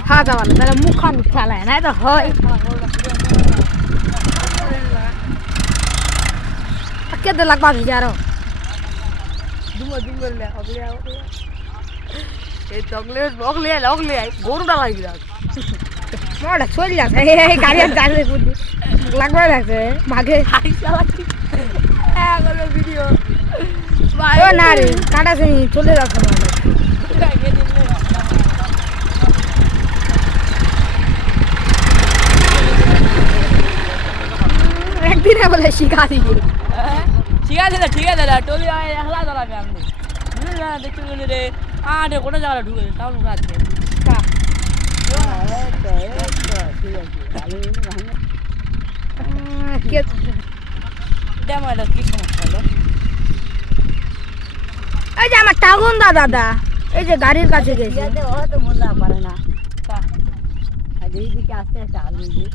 ফাঁকা ভালো তাহলে মুখখান ফেলায় না তো হয় কেটে লাগবা ভিজে আরো এই চকলেট গরুটা লাগবে মোটা চল যাচ্ছে এই গাড়ি আর গাড়ি লাগবে লাগছে মাঘে ভিডিও ও না রে কাটা শুনি চলে যাচ্ছে একদিনে বলে শিখা দিবি ঠিক আছে টলি একলা চালাবে আপনি দেখতে গেলে রে আরে কোনো জায়গায় ঢুকে তাও ঢুকে আছে কি সমস্যা হলো এই যে আমার টাগুন দাদা এই যে গাড়ির কাছে গেছে তো মোল্লা পারে না এইদিকে আস্তে আস্তে আলু দিই